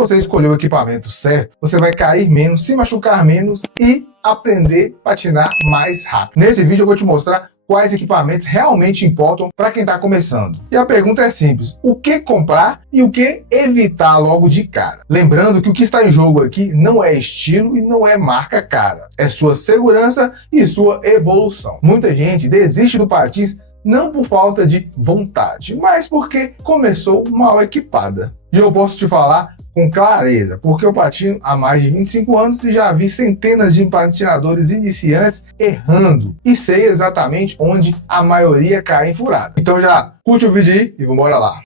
você escolher o equipamento certo, você vai cair menos, se machucar menos e aprender a patinar mais rápido. Nesse vídeo eu vou te mostrar quais equipamentos realmente importam para quem está começando. E a pergunta é simples: o que comprar e o que evitar logo de cara? Lembrando que o que está em jogo aqui não é estilo e não é marca cara, é sua segurança e sua evolução. Muita gente desiste do patins não por falta de vontade, mas porque começou mal equipada. E eu posso te falar com clareza, porque eu patino há mais de 25 anos e já vi centenas de patinadores iniciantes errando e sei exatamente onde a maioria cai em furada. Então já curte o vídeo aí e vamos lá.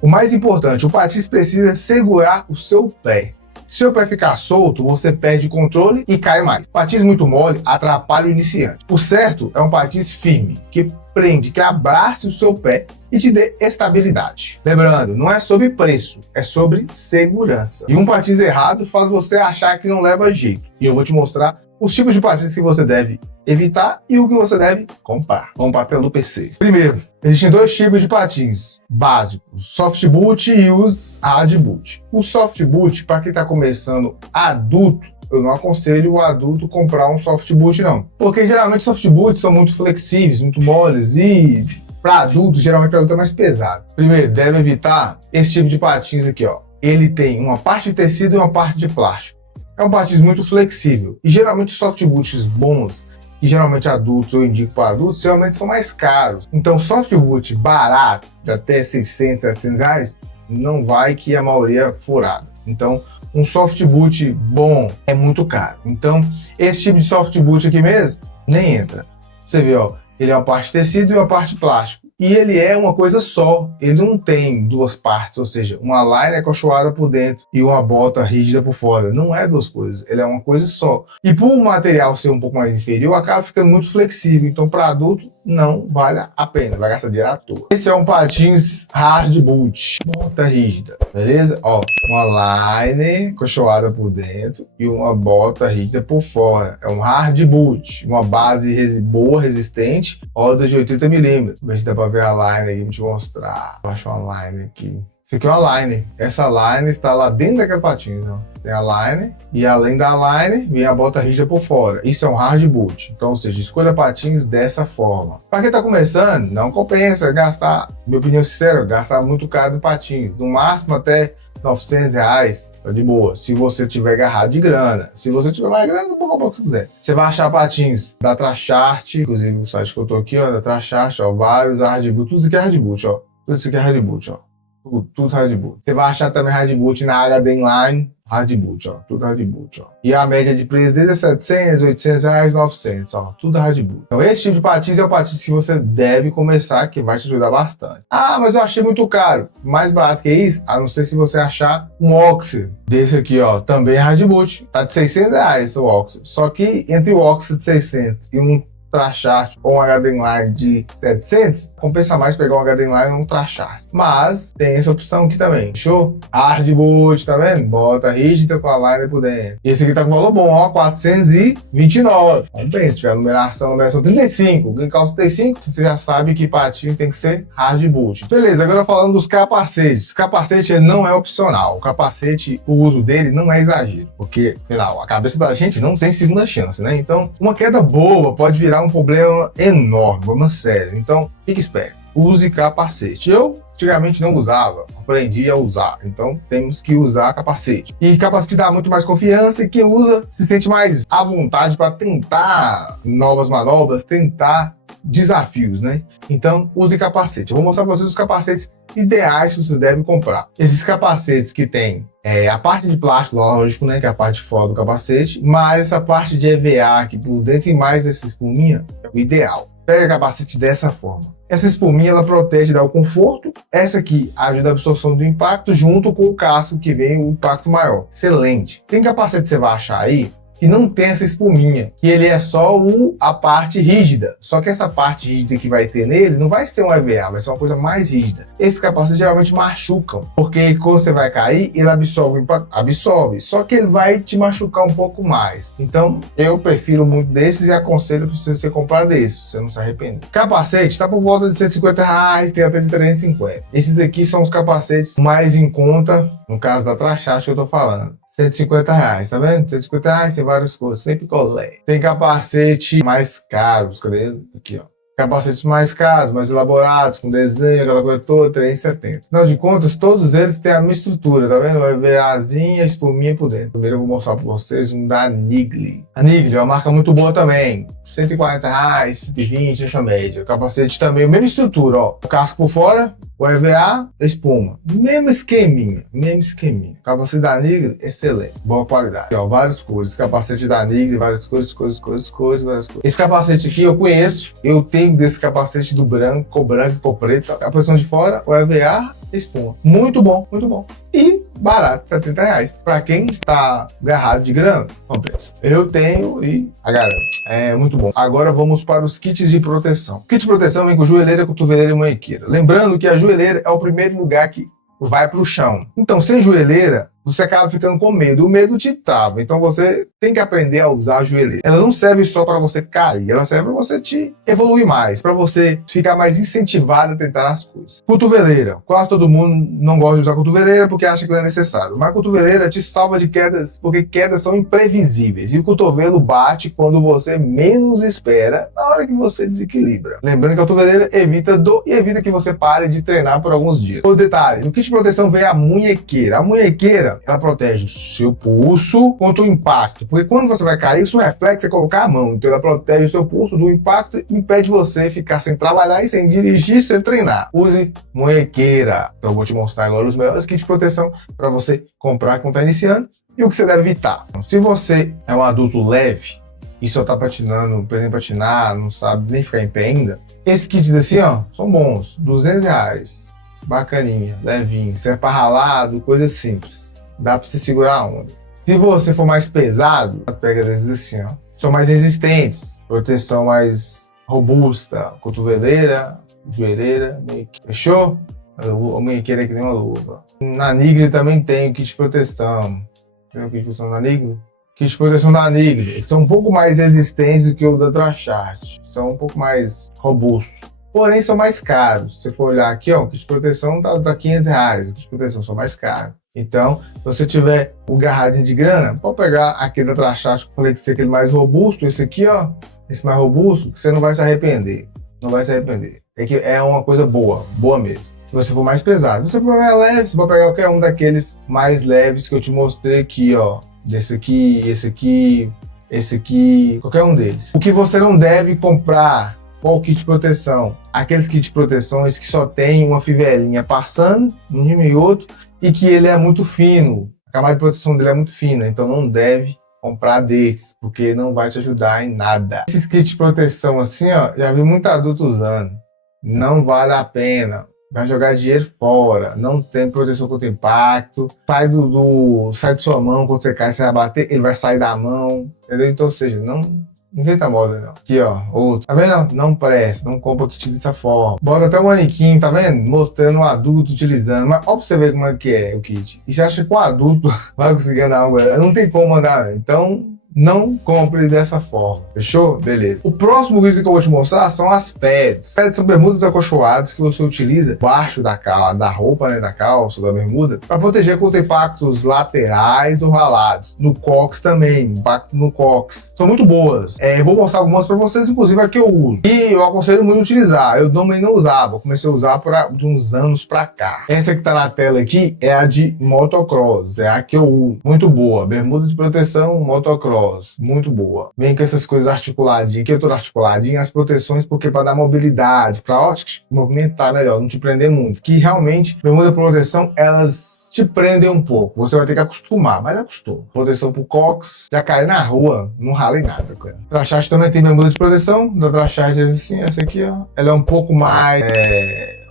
O mais importante, o patins precisa segurar o seu pé. Se o pé ficar solto, você perde o controle e cai mais. Patins muito mole atrapalha o iniciante. O certo é um patins firme, que prende, que abrace o seu pé e te dê estabilidade. Lembrando, não é sobre preço, é sobre segurança. E um patins errado faz você achar que não leva jeito. E eu vou te mostrar os tipos de patins que você deve evitar e o que você deve comprar. Vamos para a tela do PC. Primeiro, existem dois tipos de patins básicos: soft boot e os hard boot. O soft boot, para quem está começando adulto, eu não aconselho o adulto comprar um soft boot não, porque geralmente soft boots são muito flexíveis, muito moles e para adultos, geralmente para adulto é mais pesado. Primeiro, deve evitar esse tipo de patins aqui, ó. Ele tem uma parte de tecido e uma parte de plástico. É um patins muito flexível e geralmente os soft boots bons, que geralmente adultos eu indico para adultos, geralmente são mais caros. Então soft boot barato, de até 600, 700 reais, não vai, que a maioria é furada. Então um soft boot bom é muito caro. Então esse tipo de soft boot aqui mesmo, nem entra. Você vê, ó, ele é uma parte de tecido e uma parte de plástico. E ele é uma coisa só, ele não tem duas partes, ou seja, uma line acolchoada por dentro e uma bota rígida por fora. Não é duas coisas, ele é uma coisa só. E por o material ser um pouco mais inferior, acaba ficando muito flexível. Então, para adulto, não vale a pena, vai gastar dinheiro à toa. Esse é um patins hard boot, bota rígida, beleza? Ó, uma line acolchoada por dentro e uma bota rígida por fora. É um hard boot, uma base boa, resistente, roda de 80 mm. Vê se dá pra ver a line aqui, vou te mostrar. Eu acho uma line aqui. Isso aqui é uma line. Essa line está lá dentro daquele patins, ó. Tem a line e além da line vem a bota rígida por fora. Isso é um hard boot. Então, ou seja, escolha patins dessa forma. Para quem tá começando, não compensa gastar, minha opinião sincera, gastar muito caro no patins. No máximo até 900 reais, tá de boa. Se você tiver agarrado de grana. Se você tiver mais grana, pode comprar o que você quiser. Você vai achar patins da Trashart, inclusive o site que eu tô aqui, ó, da Trashart, ó, vários hard boot. Tudo isso aqui é hard boot, ó. Tudo isso aqui é hard boot, ó. Tudo hard boot. Você vai achar também hard boot na HD Inline, hard boot, ó. Tudo hard boot, ó. E a média de preço deles é 700, 800 reais, 900, ó. Tudo hard boot. Então esse tipo de patins é o patins que você deve começar, que vai te ajudar bastante. Ah, mas eu achei muito caro. Mais barato que isso, a não ser se você achar um Oxy desse aqui, ó. Também é hard boot. Tá de 600 reais o Oxy. Só que entre o Oxy de 600 e um Trashart ou um HD Inline de 700, compensa mais pegar um HD Inline ou um Trashart. Mas tem essa opção aqui também. Show? Hard boot, tá vendo? Bota rígida com a line por dentro. Esse aqui tá com valor bom, ó, 429. Compensa, se tiver numeração 35. Quem calça 35, você já sabe que patins tem que ser hard boot. Beleza, agora falando dos capacetes. Capacete ele não é opcional. O capacete, o uso dele não é exagero, porque, afinal, a cabeça da gente não tem segunda chance, né? Então, uma queda boba pode virar um problema enorme, problema sério. Então, fique esperto. Use capacete. Eu antigamente não usava, aprendi a usar. Então, temos que usar capacete. E capacete dá muito mais confiança e quem usa se sente mais à vontade para tentar novas manobras, tentar desafios, né? Então, use capacete. Eu vou mostrar para vocês os capacetes ideais que vocês devem comprar. Esses capacetes que tem a parte de plástico, lógico, né, que é a parte de fora do capacete, mas essa parte de EVA aqui por dentro e mais essa espuminha é o ideal. Pega o capacete dessa forma. Essa espuminha ela protege, dá o conforto. Essa aqui ajuda a absorção do impacto junto com o casco que vem o impacto maior. Excelente. Tem capacete que você vai achar aí que não tem essa espuminha, que ele é só a parte rígida. Só que essa parte rígida que vai ter nele não vai ser um EVA, vai ser uma coisa mais rígida. Esses capacetes geralmente machucam, porque quando você vai cair, ele absorve, só que ele vai te machucar um pouco mais. Então, eu prefiro muito desses e aconselho para você comprar desses, pra você não se arrepender. Capacete tá por volta de R$150, tem até de 350. Esses aqui são os capacetes mais em conta, no caso da Trachat que eu tô falando. R$150, tá vendo? R$150 tem várias coisas, tem picolé. Tem capacete mais caros, cadê? Aqui, ó. Capacetes mais caros, mais elaborados, com desenho, aquela coisa toda, R$370. Afinal de contas, todos eles têm a mesma estrutura, tá vendo? O EVAzinho, a espuminha por dentro. Primeiro eu vou mostrar pra vocês um da Nigli. A Nigli é uma marca muito boa também. R$140, R$120, essa média. O capacete também, a mesma estrutura, ó. O casco por fora, o EVA, a espuma. Mesmo esqueminha, mesmo esqueminha. O capacete da Nigli, excelente. Boa qualidade. Aqui, ó, várias cores. Capacete da Nigli, várias cores, várias cores. Esse capacete aqui eu conheço. Eu tenho desse capacete do branco, cor preto. A posição de fora, o EVA, espuma. Muito bom, muito bom. E barato, R$70. Pra quem tá agarrado de grana, compensa. Eu tenho e a garanto. É muito bom. Agora vamos para os kits de proteção. O kit de proteção vem com joelheira, cotoveleira e manhequeira. Lembrando que a joelheira é o primeiro lugar que vai para o chão. Então, sem joelheira, você acaba ficando com medo. O medo te trava. Então, você tem que aprender a usar a joelheira. Ela não serve só para você cair. Ela serve para você te evoluir mais. Para você ficar mais incentivado a tentar as coisas. Cotoveleira. Quase todo mundo não gosta de usar cotoveleira porque acha que não é necessário. Mas a cotoveleira te salva de quedas, porque quedas são imprevisíveis. E o cotovelo bate quando você menos espera, na hora que você desequilibra. Lembrando que a cotoveleira evita dor e evita que você pare de treinar por alguns dias. Outro detalhe. No kit de proteção vem a munhequeira. A munhequeira, ela protege o seu pulso contra o impacto, porque quando você vai cair, isso reflete você colocar a mão, então ela protege o seu pulso do impacto e impede você ficar sem trabalhar e sem dirigir, sem treinar. Use munhequeira. Então eu vou te mostrar agora os melhores kits de proteção para você comprar quando está iniciando e o que você deve evitar. Se você é um adulto leve e só tá patinando, aprendendo a patinar, não sabe nem ficar em pé ainda, esses kits assim, ó, são bons, R$200. Bacaninha, levinho, serve para ralado, coisa simples. Dá para você segurar a onda. Se você for mais pesado, pega desses assim, ó. São mais resistentes, proteção mais robusta, cotoveleira, joelheira, manhequeira. Fechou? A manhequeira que nem uma luva. Na Nigli também tem o kit de proteção. Tem o kit de proteção da Nigli? Kit de proteção da Nigli. Eles são um pouco mais resistentes do que o da Trachat. São um pouco mais robustos. Porém, são mais caros. Se você for olhar aqui, ó, o kit de proteção tá R$500. O kit de proteção são mais caros. Então, se você tiver o garradinho de grana, pode pegar aquele da Trachat que eu falei que ser aquele mais robusto. Esse aqui, ó, esse mais robusto, que você não vai se arrepender. Não vai se arrepender. É que é uma coisa boa, boa mesmo. Se você for mais pesado, se você for mais leve, você pode pegar qualquer um daqueles mais leves que eu te mostrei aqui, ó. Desse aqui, esse aqui, qualquer um deles. O que você não deve comprar. Qual o kit de proteção? Aqueles kits de proteções que só tem uma fivelinha passando, um e outro, e que ele é muito fino. A camada de proteção dele é muito fina, então não deve comprar desses, porque não vai te ajudar em nada. Esses kits de proteção assim, ó, já vi muito adulto usando. Não vale a pena. Vai jogar dinheiro fora, não tem proteção contra impacto, sai de sua mão, quando você cai, você vai bater, ele vai sair da mão, entendeu? Então, ou seja, não inventa moda, não. Aqui, ó, outro. Tá vendo? Não presta, não compra kit dessa forma. Bota até um manequim, tá vendo? Mostrando um adulto utilizando. Mas ó pra você ver como é que é o kit. E você acha que o adulto vai conseguir andar uma coisa? Não tem como andar. Então, não compre dessa forma. Fechou? Beleza. O próximo vídeo que eu vou te mostrar são as pads. Pads são bermudas acolchoadas que você utiliza embaixo da roupa, né, da calça, da bermuda, para proteger contra impactos laterais ou ralados. No cox também, impacto no cox. São muito boas. Eu vou mostrar algumas para vocês, inclusive a que eu uso. E eu aconselho muito a utilizar. Eu também não usava. Comecei a usar de uns anos para cá. Essa que tá na tela aqui é a de motocross. É a que eu uso. Muito boa. Bermuda de proteção motocross. Muito boa. Vem com essas coisas articuladinhas, que eu tô articuladinho, as proteções, porque para dar mobilidade, para movimentar melhor, não te prender muito. Que realmente, bermuda de proteção, elas te prendem um pouco. Você vai ter que acostumar, mas acostuma. Proteção pro cox, já cai na rua, não rala em nada, cara. Trachat também tem bermuda de proteção, da Trachat assim, essa aqui, ó, ela é um pouco mais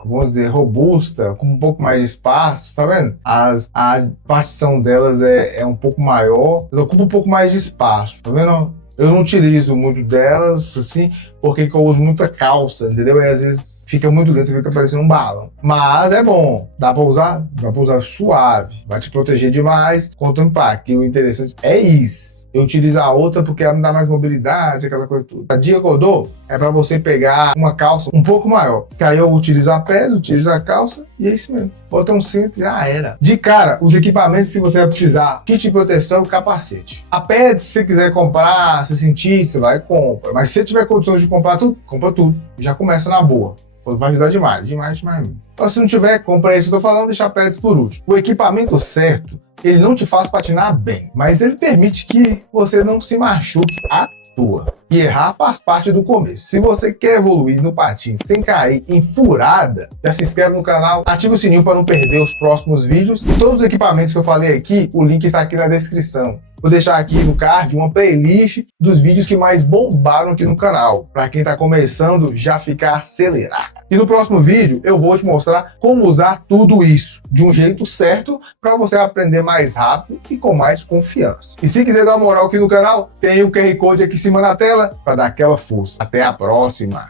vamos dizer, robusta, com um pouco mais de espaço, tá vendo? A partição delas é um pouco maior, ela ocupa um pouco mais de espaço, tá vendo? Eu não utilizo muito delas, assim, porque eu uso muita calça, entendeu? E às vezes fica muito grande, você fica parecendo um balão. Mas é bom, dá pra usar suave, vai te proteger demais contra o impacto. E o interessante é isso. Eu utilizo a outra porque ela me dá mais mobilidade, aquela coisa toda. A dica que eu dou é pra você pegar uma calça um pouco maior, que aí eu utilizo a pés, utilizo a calça, e é isso mesmo. Bota um cinto e já era. De cara, os equipamentos que você vai precisar: kit de proteção e capacete. A pés, se você quiser comprar, se sentir, você vai e compra. Mas se você tiver condições de comprar tudo, compra tudo. Já começa na boa. Vai ajudar demais mesmo. Então, se não tiver, compra esse que eu tô falando, deixa pads por último. O equipamento certo, ele não te faz patinar bem, mas ele permite que você não se machuque à toa. E errar faz parte do começo. Se você quer evoluir no patins sem cair em furada, já se inscreve no canal, ativa o sininho para não perder os próximos vídeos. E todos os equipamentos que eu falei aqui, o link está aqui na descrição. Vou deixar aqui no card uma playlist dos vídeos que mais bombaram aqui no canal, para quem está começando já ficar acelerado. E no próximo vídeo eu vou te mostrar como usar tudo isso de um jeito certo para você aprender mais rápido e com mais confiança. E se quiser dar uma moral aqui no canal, tem o QR Code aqui em cima na tela para dar aquela força. Até a próxima!